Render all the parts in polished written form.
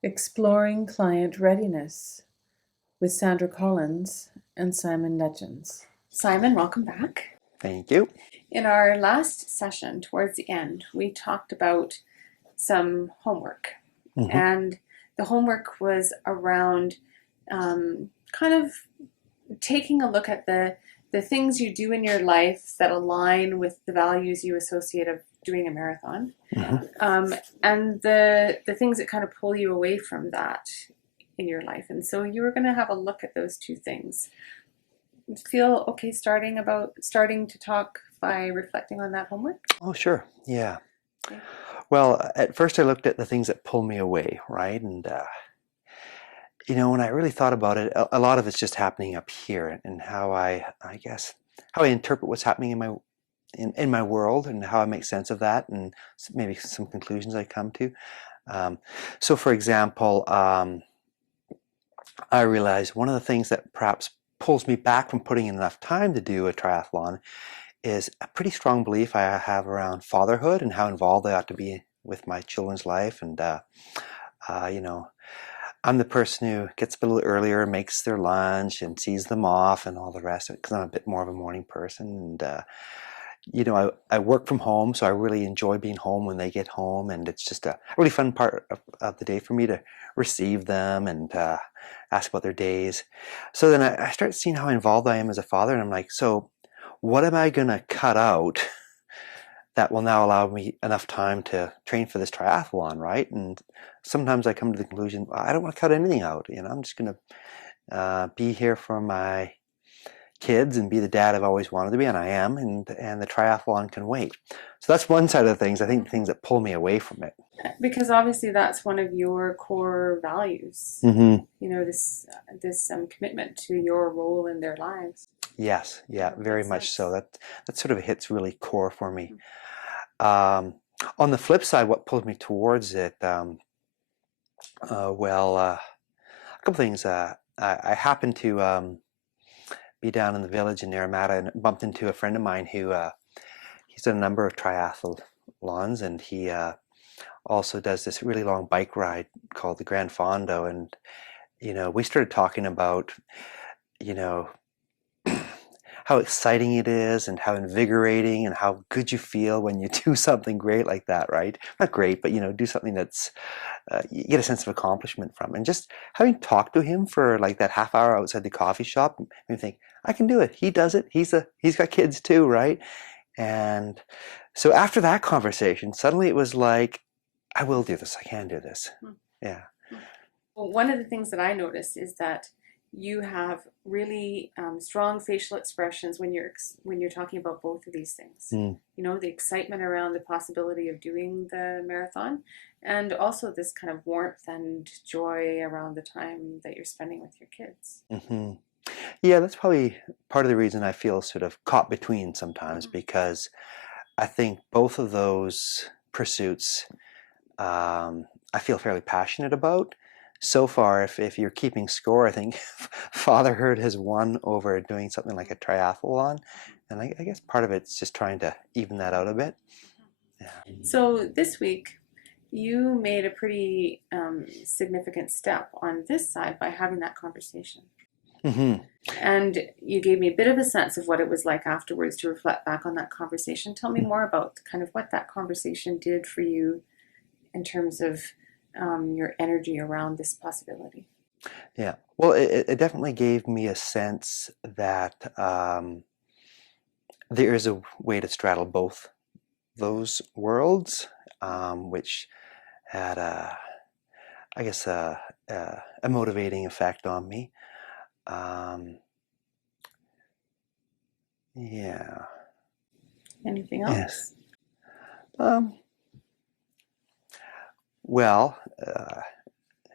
Exploring Client Readiness with Sandra Collins and Simon Nuttgens. Simon, welcome back. Thank you. In our last session, towards the end, we talked about some homework. And the homework was around kind of taking a look at the things you do in your life that align with the values you associate of doing a marathon, and the things that kind of pull you away from that in your life. And so you were going to have a look at those two things. Feel okay starting to talk by reflecting on that homework? Oh, sure. Yeah. Okay. Well, at first I looked at the things that pull me away, right? And, when I really thought about it, a lot of it's just happening up here, and how I guess, how I interpret what's happening in my world, and how I make sense of that, and maybe some conclusions I come to. So for example, I realized one of the things that perhaps pulls me back from putting in enough time to do a triathlon is a pretty strong belief I have around fatherhood and how involved I ought to be with my children's life. And, I'm the person who gets up a little earlier, makes their lunch, and sees them off and all the rest of it, because I'm a bit more of a morning person. And, I work from home, so I really enjoy being home when they get home, and it's just a really fun part of the day for me to receive them and ask about their days. So then I start seeing how involved I am as a father, and I'm like, so what am I going to cut out that will now allow me enough time to train for this triathlon, right? And sometimes I come to the conclusion, well, I don't want to cut anything out. I'm just going to be here for my kids and be the dad I've always wanted to be, and I am, and the triathlon can wait. So that's one side of things. I think things that pull me away from it. Because obviously that's one of your core values. This commitment to your role in their lives. Yes, yeah, very much so. That sort of hits really core for me. On the flip side, what pulled me towards it, a couple things. I happened to be down in the village in Naramata and bumped into a friend of mine who he's done a number of triathlons, and he also does this really long bike ride called the Grand Fondo. And we started talking about how exciting it is and how invigorating and how good you feel when you do something great like that, right? Not great, but do something that's you get a sense of accomplishment from. And just having talked to him for like that half hour outside the coffee shop, made me think, I can do it. He does it. He's got kids too, right? And so after that conversation, suddenly it was like, I will do this. I can do this. Yeah. Well, one of the things that I noticed is that you have really strong facial expressions when you're talking about both of these things. The excitement around the possibility of doing the marathon, and also this kind of warmth and joy around the time that you're spending with your kids. Yeah, that's probably part of the reason I feel sort of caught between sometimes, because I think both of those pursuits I feel fairly passionate about. So far, if you're keeping score, I think fatherhood has won over doing something like a triathlon. And I guess part of it's just trying to even that out a bit. Yeah. So this week, you made a pretty significant step on this side by having that conversation. And you gave me a bit of a sense of what it was like afterwards to reflect back on that conversation. Tell me more about kind of what that conversation did for you in terms of your energy around this possibility. Yeah, well, it definitely gave me a sense that there is a way to straddle both those worlds, which had a motivating effect on me. Yeah. Anything else? Yes. Well,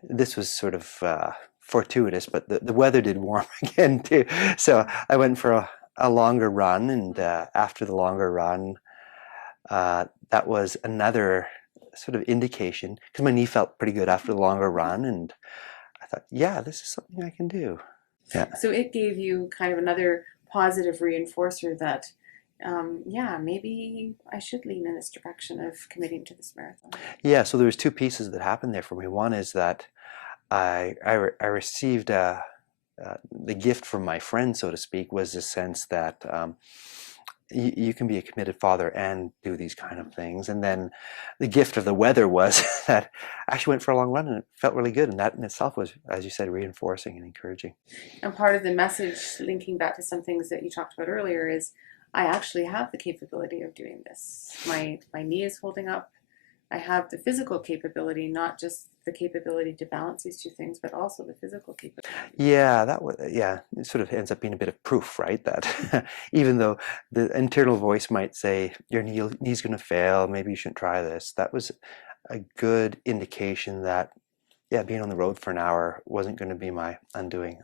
this was sort of fortuitous, but the weather did warm again too. So I went for a longer run, and after the longer run, that was another sort of indication, because my knee felt pretty good after the longer run, and I thought, yeah, this is something I can do. Yeah. So it gave you kind of another positive reinforcer that, maybe I should lean in this direction of committing to this marathon. Yeah, so there was two pieces that happened there for me. One is that I received the gift from my friend, so to speak, was the sense that you can be a committed father and do these kind of things. And then the gift of the weather was that I actually went for a long run and it felt really good. And that in itself was, as you said, reinforcing and encouraging. And part of the message, linking back to some things that you talked about earlier, is I actually have the capability of doing this. My knee is holding up. I have the physical capability, not just the capability to balance these two things, but also the physical capability. Yeah, it sort of ends up being a bit of proof, right? That even though the internal voice might say your knee's going to fail, maybe you shouldn't try this. That was a good indication that, yeah, being on the road for an hour wasn't going to be my undoing.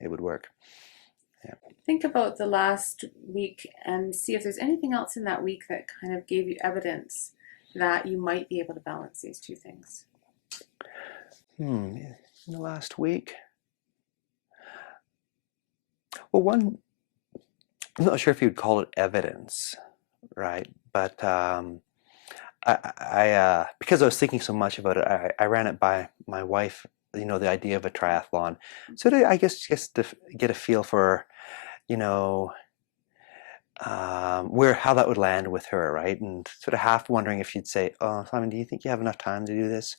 It would work. Yeah. Think about the last week and see if there's anything else in that week that kind of gave you evidence that you might be able to balance these two things. In the last week? Well, one, I'm not sure if you'd call it evidence, right? But because I was thinking so much about it, I ran it by my wife, the idea of a triathlon. So I guess just to get a feel for, how that would land with her, right? And sort of half wondering if you'd say, "Oh, Simon, do you think you have enough time to do this,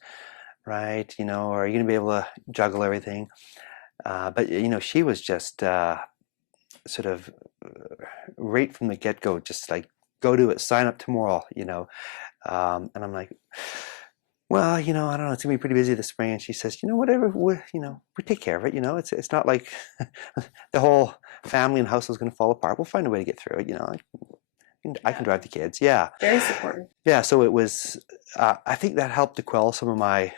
right? Or are you going to be able to juggle everything?" But she was just sort of right from the get-go, just like, go do it, sign up tomorrow, and I'm like, well, I don't know, it's gonna be pretty busy this spring. And she says, whatever, we take care of it. It's not like the whole family and house is going to fall apart. We'll find a way to get through it. I can drive the kids. Yeah. Very supportive. Yeah. So it was, I think that helped to quell some of my,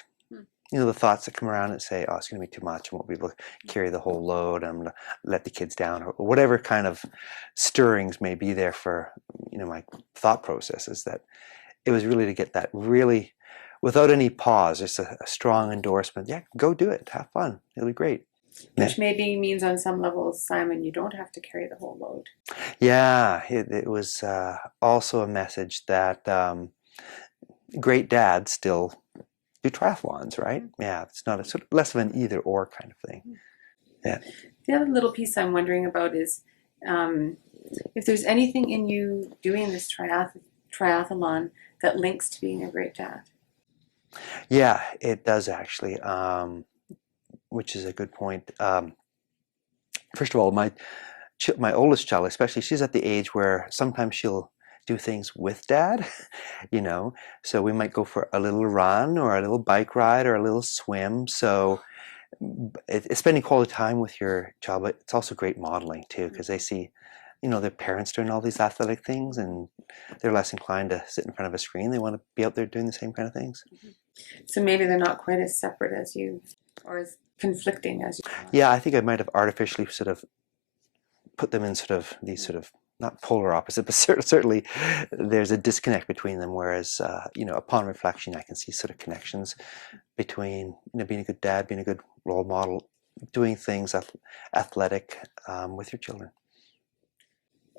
the thoughts that come around and say, oh, it's going to be too much. I won't be able to carry the whole load. I'm going to let the kids down, or whatever kind of stirrings may be there for, my thought processes. That it was really to get that really, without any pause, just a strong endorsement. Yeah, go do it. Have fun. It'll be great. Which maybe means on some levels, Simon, you don't have to carry the whole load. Yeah, it was also a message that great dads still do triathlons, right? Yeah, it's not sort of less of an either or kind of thing. Yeah. The other little piece I'm wondering about is if there's anything in you doing this triathlon that links to being a great dad. Yeah, it does actually, which is a good point. First of all, my oldest child, especially, she's at the age where sometimes she'll do things with dad, so we might go for a little run or a little bike ride or a little swim. So it's spending quality time with your child, but it's also great modeling too, because they see, their parents doing all these athletic things, and they're less inclined to sit in front of a screen. They want to be out there doing the same kind of things. So maybe they're not quite as separate as you, or as conflicting as you. Yeah, I think I might have artificially sort of put them in sort of these sort of, not polar opposite, but certainly there's a disconnect between them. Whereas, upon reflection, I can see sort of connections between, being a good dad, being a good role model, doing things athletic with your children.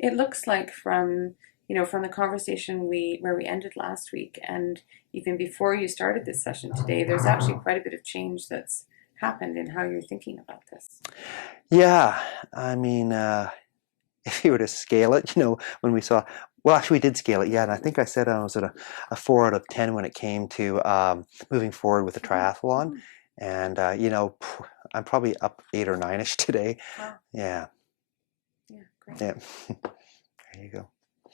It looks like from the conversation where we ended last week, and even before you started this session today, there's actually quite a bit of change that's happened in how you're thinking about this. Yeah, I mean, if you were to scale it, when we saw, well, actually we did scale it, yeah, and I think I said I was at a 4 out of 10 when it came to moving forward with the triathlon, and I'm probably up 8 or 9-ish today. Wow. Yeah. Yeah, great. Yeah. There you go.